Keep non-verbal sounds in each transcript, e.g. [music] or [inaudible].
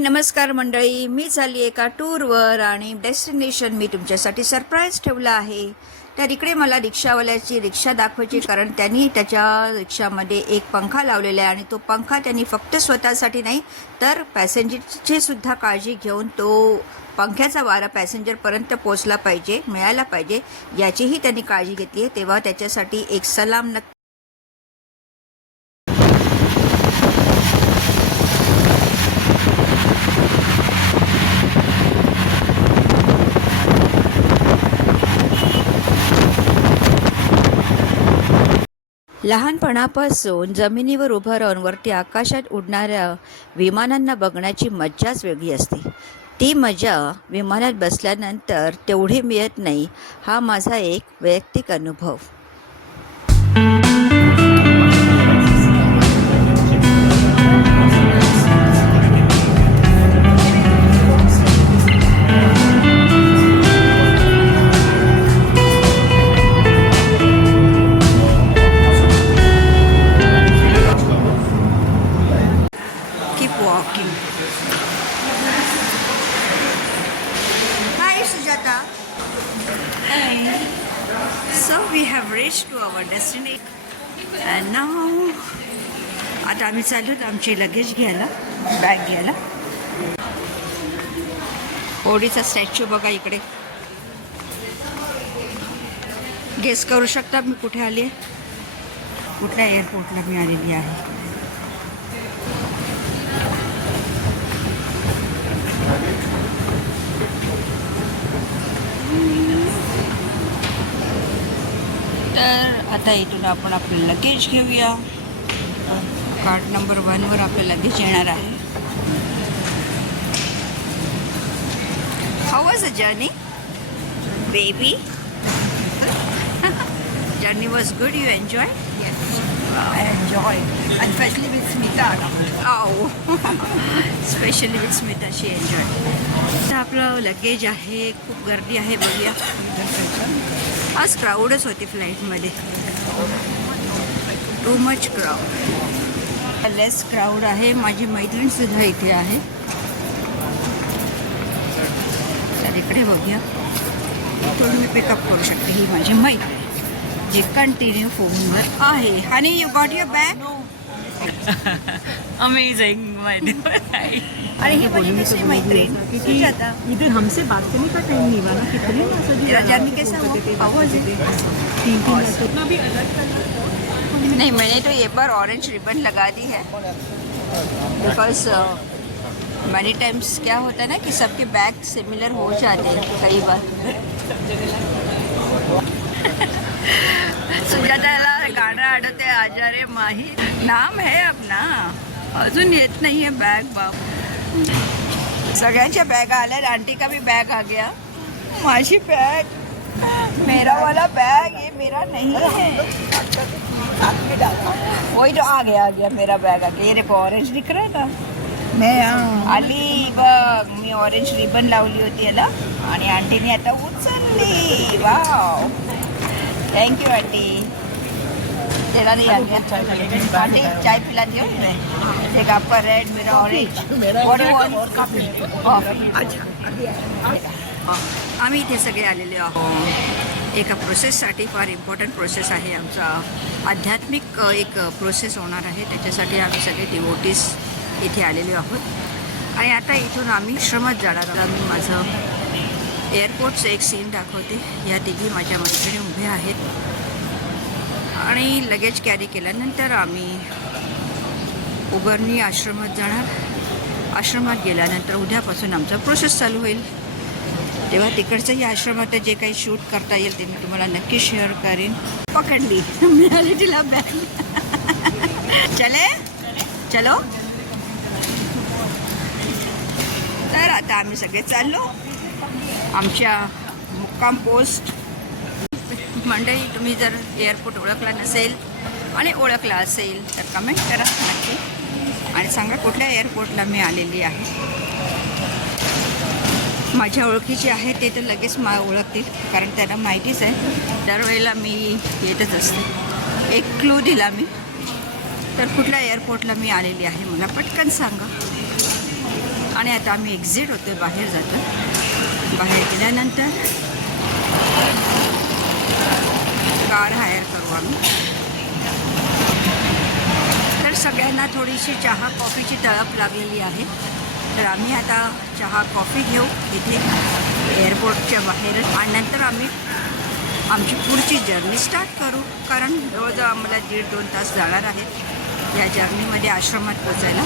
नमस्कार मंडळी. मी झाली एका टूरवर आणि डेस्टिनेशन मी तुमच्यासाठी सरप्राईज ठेवलं आहे. तर इकडे मला रिक्षावाल्याची रिक्षा दाखवायची कारण त्यांनी त्याच्या रिक्षामध्ये एक पंखा लावलेला आहे आणि तो पंखा त्यांनी फक्त स्वतःसाठी नाही तर पॅसेंजरची सुद्धा काळजी घेऊन तो पंख्याचा वारा पॅसेंजरपर्यंत पोचला पाहिजे मिळायला पाहिजे याचीही त्यांनी काळजी घेतली आहे. तेव्हा त्याच्यासाठी एक सलाम नक्की लहानपणापासून जमिनीवर उभं राहून वरती आकाशात उडणाऱ्या विमानांना बघण्याची मज्जाच वेगळी असते. ती मजा विमानात बसल्यानंतर तेवढी मिळत नाही हा माझा एक वैयक्तिक अनुभव. आमचे लगेज घ्यायला बॅग घ्यायला. होडीचा स्टॅच्यू बघा इकडे. गेस करू शकता मी कुठे आली आहे? कुठल्या एअरपोर्टला मी आलेली आहे? तर आता इथून आपण आपलं लगेज घेऊया. कार्ड नंबर वनवर आपलं लगेज येणार आहे. How was a journey baby journey was good you enjoy I enjoyed, and especially with Smita. Oh, especially with Smita she enjoy तर आपलं लगेज आहे खूप गर्दी आहे बघूया. आज क्राऊडच होती फ्लाईटमध्ये too much crowd less crowd आहे. माझी मैत्रीणसुद्धा इथे आहे. तर इकडे बघूया. इथून मी पिकअप करू शकते ही माझी मैत्रीण. जे कंटिन्यू फोनवर आहे. आणि you got your bag amazing my आणि ही माझी दुसरी मैत्रीण? सुजाता इधर हमसे बात करने का टाइम नहीं ना. कितने ना सभी तेरा जर्नी कैसा How was तीन तीन ऐसे इतना भी अलग कलर नहीं, मैंने तो ये बार ऑरेंज रिबन लगा दी है। बिकॉज़ मैनी टाइम्स क्या होता है ना कि सबके बैग सिमिलर हो जाते हैं कई बार। सुजाताला गाणं आठवते आजारे माही। नाम है अपना। अजून येत नाही आहे बॅग बाप। सगळ्यांच्या बॅग आल्या आंटी का भी बैग आ गया। माझी बॅग मेरा वाला बैग ये मेरा नहीं है। वही तो आ गया आ गया मेरा बैग आ गया ये देखो ऑरेंज दिख रहा है ना? मैं आली बघ मी ऑरेंज रिबन लावली होती याला आणि आंटीने आता उचलली. Wow thank you aunty. तेरा नहीं आ गया आंटी चाय पिला दियो मैं एक आपका रेड मेरा ऑरेंज कॉफी अच्छा. आम्ही इथे सगळे आलेले आहोत. एका प्रोसेससाठी फार इम्पॉर्टंट प्रोसेस आहे आमचा. आध्यात्मिक एक प्रोसेस होणार आहे. त्याच्यासाठी आम्ही सगळे डिवोटीस इथे आलेले आहोत. आणि आता इथून आम्ही श्रमत जाणार आहोत. मी माझं एअरपोर्टचं एक सीन दाखवते. या तिघी माझ्या मैत्रिणी उभ्या आहेत. आणि लगेज कॅरी केल्यानंतर आम्ही उबरणी आश्रमात जाणार. आश्रमात गेल्यानंतर उद्यापासून आमचा प्रोसेस चालू होईल. तेव्हा तिकडचं या आश्रमात जे काही शूट करता येईल ते मी तुम्हाला नक्की शेअर करेन. पकडली मिळाली तिला बॅग चले? चलो. तर आता आम्ही सगळे चाललो. आमच्या मुक्काम पोस्ट मंडळी तुम्ही जर एअरपोर्ट ओळखला नसेल आणि ओळखला असेल तर कमेंट करा नक्की. आणि सांगा कुठल्या एअरपोर्टला मी आलेली आहे. माझ्या ओळखीचे आहे ते तर लगेच मा ओळखतील कारण त्यांना माहितीच आहे. दरवेळेला मी येतच असते. एक क्लू दिला मी. तर कुठल्या एअरपोर्टला मी आलेली आहे मला पटकन सांगा. आणि आता आम्ही एक्झिट होतो बाहेर जातो बाहेर गेल्यानंतर कार हायर करू आम्ही. तर सगळ्यांना थोडीशी चहा कॉफीची तळप लागलेली आहे. तर आम्ही आता चहा कॉफी घेऊ इथे एअरपोर्टच्या बाहेर. आणि नंतर आम्ही आमची पुढची जर्नी स्टार्ट करू. कारण जवळजवळ आम्हाला दीड दोन तास जाणार आहेत या जर्नीमध्ये आश्रमात पोचायला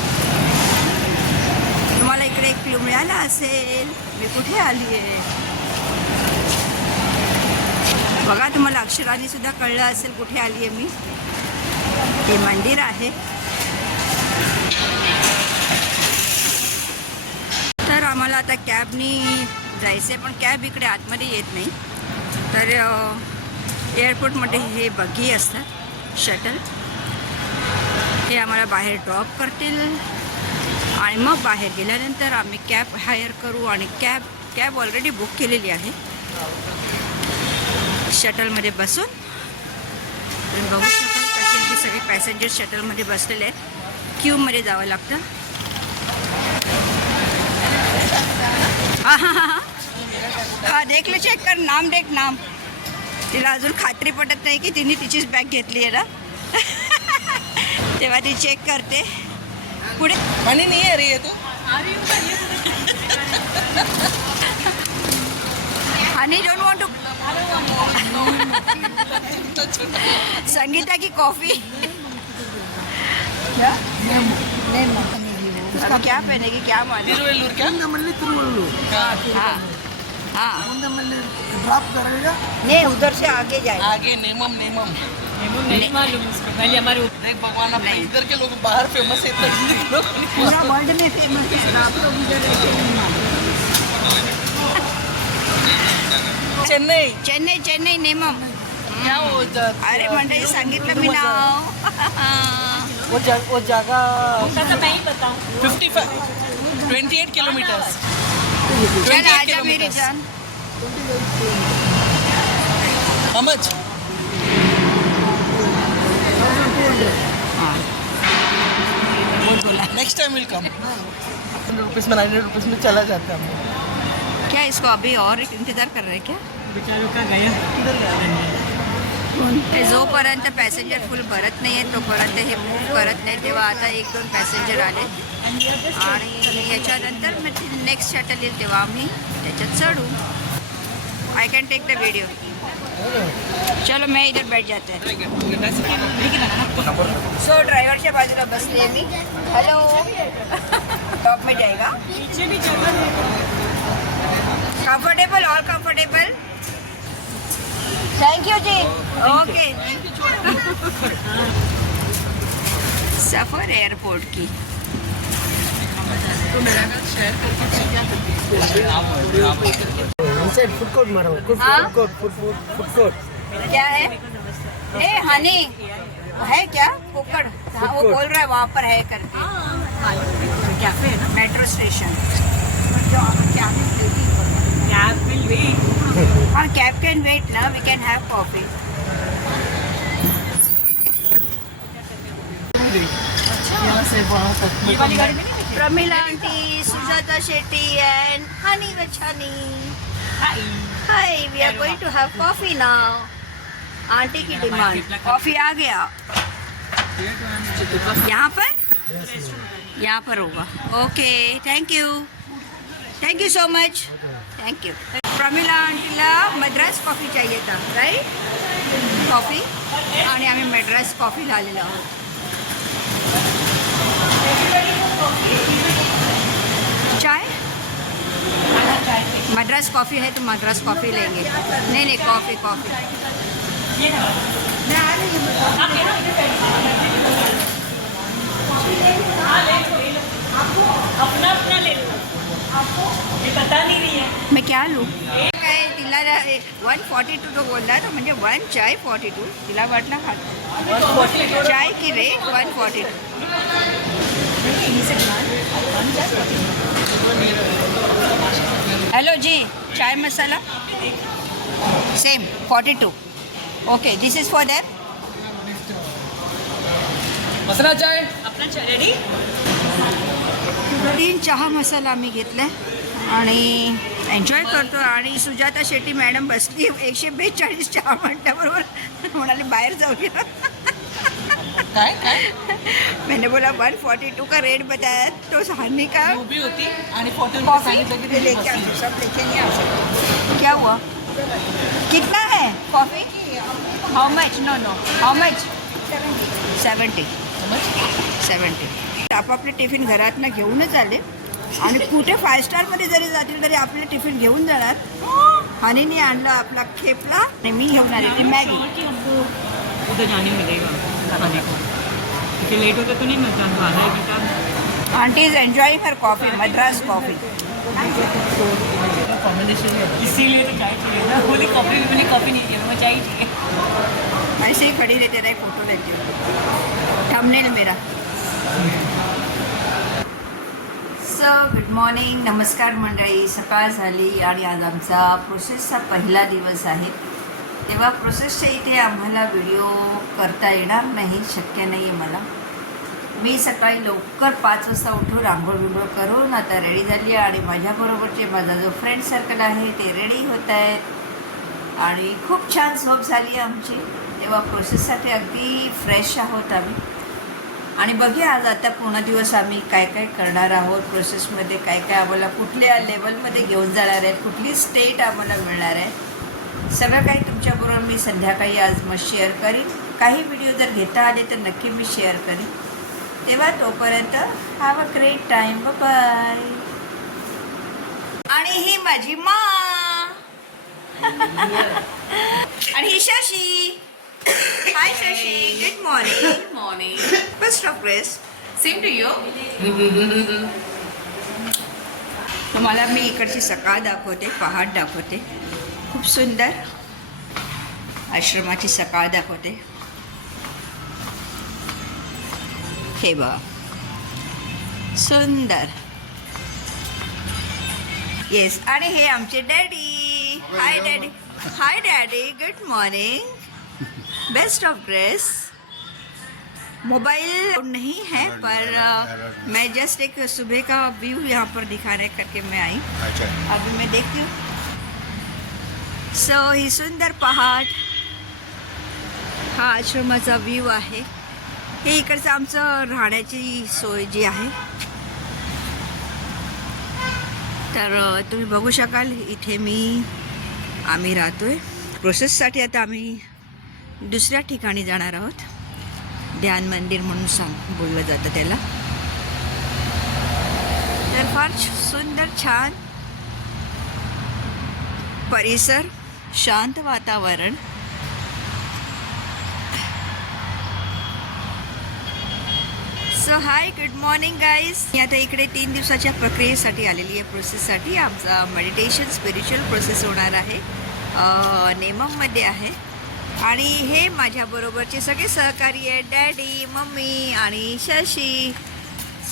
तुम्हाला इकडे एक क्लू मिळाला असेल. मी कुठे आली आहे? बघा तुम्हाला अक्षराने सुद्धा कळलं असेल कुठे आली आहे मी. हे मंदिर आहे. आम्हाला आता कॅबनी जायचं आहे पण कॅब इकडे आतमध्ये येत नाही. तर एअरपोर्टमध्ये हे बगी असतात शटल. हे आम्हाला बाहेर ड्रॉप करतील. आणि मग बाहेर गेल्यानंतर आम्ही कॅब हायर करू आणि कॅब कॅब ऑलरेडी बुक केलेली आहे. शटलमध्ये बसून. तुम्ही बघू शकाल कसे सगळे पॅसेंजर शटलमध्ये बसलेले आहेत. क्यूमध्ये जावं लागतं. हा हा हा हा देख ले चेक कर नाम देख नाम. तिला अजून खात्री पटत नाही की तिने तिचीच बॅग घेतली आहे ना. [laughs] तेव्हा ती चेक करते. पुढे. मनी नहीं रही है तो. Honey don't want to Sangeeta की कॉफी अब क्या पहनेगी क्या मालूम तिरुवेल्लूर क्या? मल्ली तिरुवल्लूर हाँ हाँ मल्ली ड्रॉप करेगा। नहीं उधर से आगे जाए आगे नेमम नेमम। नहीं मालूम उसको पहले हमारे देख भगवान अपने इधर के लोग बाहर फेमस है इधर के लोग पूरा वर्ल्ड में फेमस है। आप लोग इधर ऐसे नहीं मालूम। चेन्नई। चेन्नई चेन्नई नेमम। क्या वो ज- अरे मंडळी सांगितलं मी नाव वो जग वो जगह मैं बताऊँ 55 28 किलोमीटर्स चल आजा मेरी जान। How much? Next time will come hundred rupees में नाइन्टी रुपीज़ में चला जाता है हम क्या इसको अभी और इंतज़ार कर रहे हैं क्या? बेचारों का गया। किधर गया? जोपर्यंत पॅसेंजर फुल भरत नाही आहे तोपर्यंत हे मूव्ह करत नाही तेव्हा आता एक दोन पॅसेंजर आले। आणि मग नेक्स्ट शटल येईल चढू। I can take the video चलो, मैं इधर बैठ जाते हैं। सो बाजूला बसली आहे मी हेलो टॉप में जाएगा। कंफर्टेबल और comfortable thank you ji okay suffer airport की। इनसाइड फ़ूड कोर्ट मारा हूँ फ़ूड हाँ? Court food food food court क्या है? ए हनी है क्या? कुकड़ हाँ वो बोल रहा है वहाँ पर है करके। कैफ़े है ना? मेट्रो स्टेशन कैब विल हाँ कैब कैन वेट ना वी कैन हैव कॉफी ये वाली गाड़ी में नहीं Pramila aunty Sujata Shetty and honey Vachhani hi hi we are going to have coffee now aunty की डिमांड कॉफी आ गया। यहाँ पर? यहाँ पर होगा। Okay thank you thank you so much thank you Pramila आंटीला Madras coffee चाहिए था राईट कॉफी आणि आम्ही मद्रास कॉफीला आलेलो आहोत. चाय? मद्रास कॉफ़ी है तो मद्रास कॉफ़ी लेंगे. नहीं नहीं कॉफ़ी कॉफ़ी अपना ये बता नहीं रही है। मैं क्या लूँ? काय तिला वन फॉर्टी टू तो बोलला तो म्हणजे वन चाय फॉर्टी टू तिला वाटलं खा चाय की rate one forty two hello जी चाय मसाला? Same forty two okay this is for that masala chai? अपना चाय रेडी तीन चहा मसाला आम्ही घेतलाय आणि एन्जॉय करतो आणि सुजाता शेट्टी मॅडम बसली. एकशे बेचाळीस चहा म्हटल्याबरोबर म्हणाले बाहेर जाऊया काय काय? मैंने बोला वन फोर्टी टू का रेट बताया? तो सहानी का? उभी होती आणि कॉफी लेके आओ. सब लेके नहीं आ सकते क्या हुआ? कितना है? Coffee how much no no how much seventy समज? आपापले टिफिन घरातनं घेऊनच आले. आणि कुठे फाय स्टारमध्ये जरी जातील तरी आपले टिफिन घेऊन जाणार. हनीने आणलं आपला खेपला आणि मी घेऊन आले. ती मॅगी. उधर जाने मिलेगा खाने को क्योंकि लेट होगा तो नहीं मिलता हमको आधा एक घंटा aunty is enjoying her coffee Madras coffee combination है इसीलिए तो चाय चाहिए ना. बोली कॉफी भी बोली कॉफी नहीं चाहिए मैं चाय चाहिए ऐसे ही खड़ी रहते रहे फोटो लेती थंबनेल मेरा. सो गुड मॉर्निंग नमस्कार मंडळी. सकाळ झाली आणि आज आमचा प्रोसेसचा पहिला दिवस आहे. तेव्हा प्रोसेसच्या इथे आम्हाला व्हिडिओ करता येणार नाही शक्य नाही आहे मला. मी सकाळी लवकर पाच वाजता उठून आंघोळ बिंघोळ करून आता रेडी झाली आणि माझ्याबरोबरचे माझा जो फ्रेंड सर्कल आहे ते रेडी होत आहेत. आणि खूप छान झोप झाली आमची. तेव्हा प्रोसेससाठी अगदी फ्रेश आहोत आम्ही. आणि बघूया आज आता पूर्ण दिवस आम्ही काय काय करणार आहोत. प्रोसेसमध्ये काय काय आम्हाला कुठल्या लेवलमध्ये घेऊन जाणार आहेत कुठली स्टेट आम्हाला मिळणार आहे सगळं काही तुमच्याबरोबर मी संध्याकाळी आज मग शेअर करीन. काही व्हिडिओ जर घेता आले तर नक्की मी शेअर करीन. तेव्हा तोपर्यंत have a great time bye आणि ही माझी मा. [laughs] आणि ही Shashi. Hi Shashi good morning morning. First of race Same to you. तुम्हाला मी इकडची सकाळ दाखवते पहाट दाखवते. खूप सुंदर आश्रमाची सकाळ दाखवते. हे बघा. सुंदर. येस आणि हे आमचे daddy. Hi daddy. Hi daddy. Good morning best of dress mobile नहीं है पर अ, मैं जस्ट एक सुबह का व्यू यहाँ पर दिखाने करके मैं आई। अभी मैं देखती हूँ। सो ही सुंदर पहाड। हा आश्रमाचा व्ह्यू आहे। हे इकडचं आमचं राहण्याची सोय जी आहे। तर तुम्ही बघू शकाल इथे मी आम्ही राहतोय. प्रोसेससाठी आता आम्ही दुसऱ्या ठिकाणी जाणार आहोत. ध्यान मंदिर म्हणून सांग बोललं जातं त्याला. तर फार सुंदर छान परिसर शांत वातावरण. So hi good morning guys मी आता इकडे तीन दिवसाच्या प्रक्रियेसाठी आलेली आहे प्रोसेससाठी आमचा मेडिटेशन स्पिरिच्युअल प्रोसेस होणार आहे. नेमममध्ये आहे. आणि हे माझ्याबरोबरचे सगळे सहकारी आहेत. डॅडी मम्मी आणि शशी.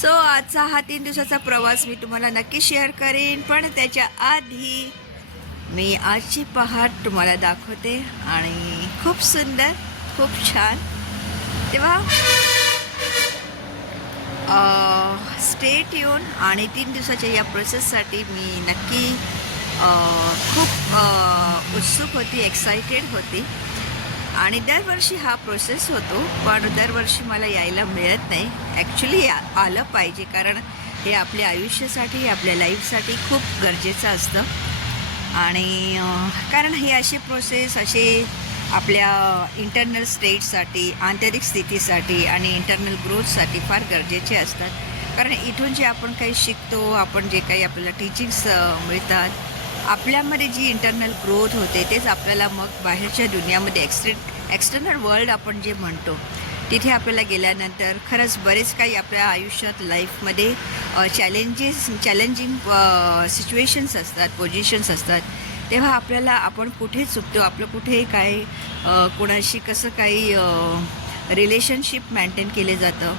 सो आजचा हा तीन दिवसाचा प्रवास मी तुम्हाला नक्की शेअर करेन. पण त्याच्या आधी मी आजची पहाट तुम्हाला दाखवते. आणि खूप सुंदर खूप छान. तेव्हा स्टेट येऊन आणि तीन दिवसाच्या या प्रोसेससाठी मी नक्की खूप उत्सुक होती एक्सायटेड होती. आणि दरवर्षी हा प्रोसेस होतो. पण दरवर्षी मला यायला मिळत नाही. ॲक्च्युली आलं पाहिजे. कारण हे आपल्या आयुष्यासाठी आपल्या लाईफसाठी खूप गरजेचं असतं. आणि कारण हे असे प्रोसेस असे आपल्या इंटरनल स्टेटसाठी आंतरिक स्थितीसाठी आणि इंटरनल ग्रोथसाठी फार गरजेचे असतात. कारण इथून जे आपण काही शिकतो आपण जे काही आपल्याला टीचिंग्स मिळतात आपल्यामध्ये जी इंटरनल ग्रोथ होते तेच आपल्याला मग बाहेरच्या दुनियामध्ये एक्सटे एक्सटर्नल वर्ल्ड आपण जे म्हणतो तिथे आपल्याला गेल्यानंतर खरंच बरेच काही आपल्या आयुष्यात लाईफमध्ये चॅलेंजेस चॅलेंजिंग सिच्युएशन्स असतात पोझिशन्स असतात. तेव्हा आपल्याला आपण कुठे चुकतो आपलं कुठे काय कोणाशी कसं काही रिलेशनशिप मेंटेन केले जातं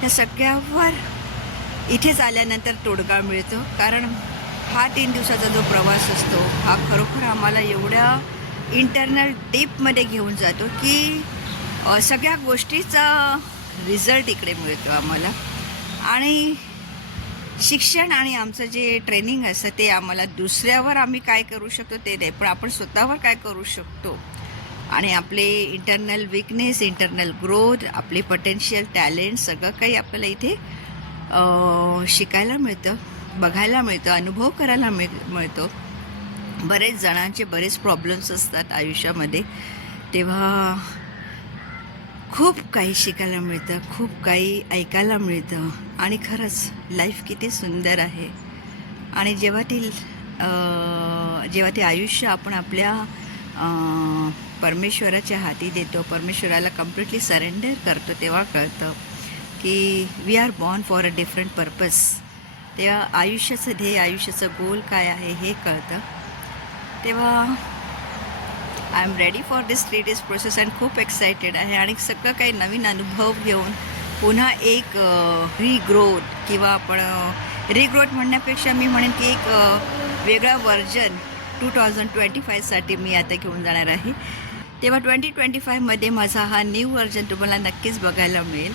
त्या सगळ्यावर इथेच आल्यानंतर तोडगा मिळतो. कारण हा तीन दिवसाचा जो प्रवास असतो हा खरोखर आम्हाला एवढ्या इंटरनल डीपमध्ये घेऊन जातो की सगळ्या गोष्टीचा रिझल्ट इकडे मिळतो आम्हाला. आणि शिक्षण आणि आमचं जे ट्रेनिंग असतं ते आम्हाला दुसऱ्यावर आम्ही काय करू शकतो ते नाही पण आपण स्वतःवर काय करू शकतो? आणि आपले इंटरनल विकनेस इंटरनल ग्रोथ आपले पोटेन्शियल टॅलेंट सगळं काही आपल्याला इथे शिकायला मिळतं. बघायला मिळतं अनुभव करायला मिळ मिळतो. बरेच जणांचे बरेच प्रॉब्लेम्स असतात आयुष्यामध्ये. तेव्हा खूप काही शिकायला मिळतं खूप काही ऐकायला मिळतं. आणि खरंच लाईफ किती सुंदर आहे. आणि जेव्हा ती जेव्हा ते आयुष्य आपण आपल्या परमेश्वराच्या हाती देतो परमेश्वराला कम्प्लिटली सरेंडर करतो तेव्हा कळतं की we are born for a different purpose तेव्हा आयुष्याचं ध्येय आयुष्याचं गोल काय आहे हे कळतं. तेव्हा I am ready for this three days process and खूप एक्सायटेड आहे. आणि सगळं काही नवीन अनुभव घेऊन पुन्हा एक रिग्रोथ किंवा आपण रिग्रोथ म्हणण्यापेक्षा मी म्हणेन की एक वेगळा वर्जन टू थाउजंड ट्वेंटी फायसाठी मी आता घेऊन जाणार आहे. तेव्हा ट्वेंटी ट्वेंटी फायमध्ये माझा हा न्यू वर्जन तुम्हाला नक्कीच बघायला मिळेल.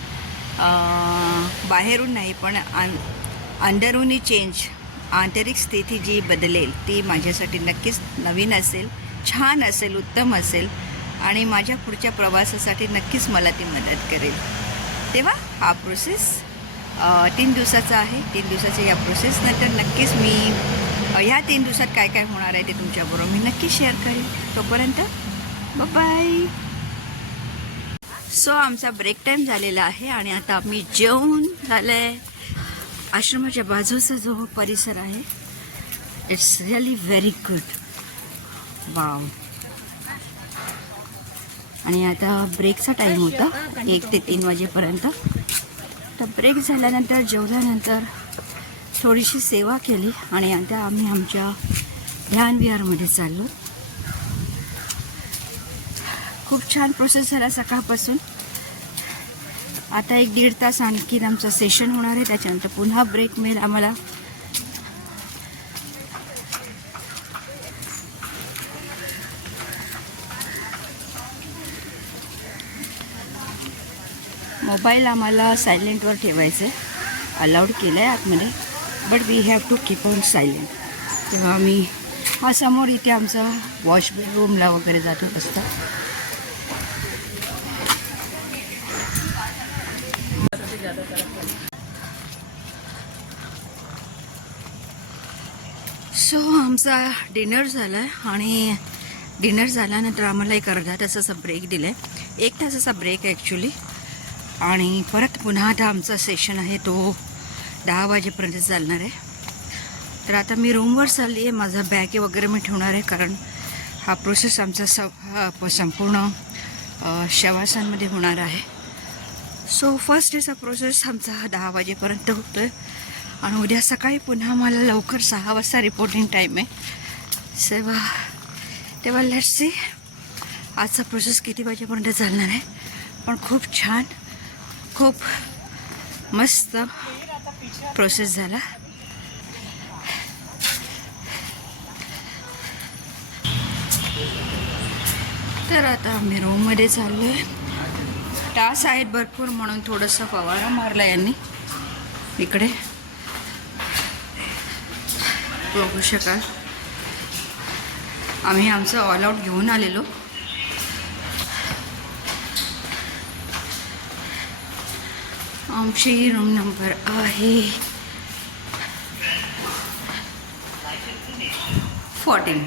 बाहेरून नाही पण आन अंदरूनी चेंज आंतरिक स्थिती जी बदलेल ती माझ्यासाठी नक्कीच नवीन असेल छान असेल उत्तम असेल आणि माझ्या पुढच्या प्रवासासाठी नक्कीच मला ती मदत करेल. तेव्हा हा प्रोसेस तीन दिवसाचा आहे. तीन दिवसाच्या या प्रोसेसनंतर नक्कीच मी ह्या तीन दिवसात काय काय होणार आहे ते तुमच्याबरोबर मी नक्की शेअर करेन तोपर्यंत बाय सो आमचा ब्रेक टाईम झालेला आहे आणि आता आम्ही जेवून झालं आहे आश्रमाच्या बाजूचा जो परिसर आहे it's really very good wow आणि आता ब्रेकचा टाईम होता एक ते तीन वाजेपर्यंत. तर ब्रेक झाल्यानंतर जेवल्यानंतर थोडीशी सेवा केली आणि आता आम्ही आमच्या ध्यान विहारमध्ये चाललो. खूप छान प्रोसेस झाला सकाळपासून. आता एक दीड तास आणखीन आमचं सेशन होणार आहे त्याच्यानंतर पुन्हा ब्रेक मिळेल आम्हाला. मोबाईल आम्हाला सायलेंटवर ठेवायचं आहे अलाउड केलं आहे आतमध्ये. But we have to keep on silent तेव्हा आम्ही हा समोर इथे आमचा वॉश रूमला वगैरे जातो सो आमचा डिनर झाला आहे आणि डिनर झाल्यानंतर आम्हाला एक अर्धा तासाचा ब्रेक दिला आहे एक तासाचा ब्रेक ॲक्च्युली आणि परत पुन्हा आता आमचा सेशन आहे तो दहा वाजेपर्यंत चालणार आहे. तर आता मी रूमवर चालली आहे. माझा बॅग वगैरे मी ठेवणार आहे कारण हा प्रोसेस आमचा स संपूर्ण शवासांमध्ये होणार आहे. सो फर्स्ट डेचा प्रोसेस आमचा हा दहा वाजेपर्यंत होतो आहे आणि उद्या सकाळी पुन्हा मला लवकर सहा वाजता रिपोर्टिंग टाईम आहे. सेवा तेव्हा लेट्स सी आजचा प्रोसेस किती वाजेपर्यंत चालणार आहे. पण खूप छान खूप मस्त प्रोसेस झाला. तर आता आम्ही रूममध्ये चाललो आहे तास आहेत भरपूर म्हणून थोडंसं फवारा मारला यांनी. इकडे. बघू शकाल. आम्ही आमचं ऑल आऊट घेऊन आलेलो. आमची रूम नंबर आहे फोर्टीन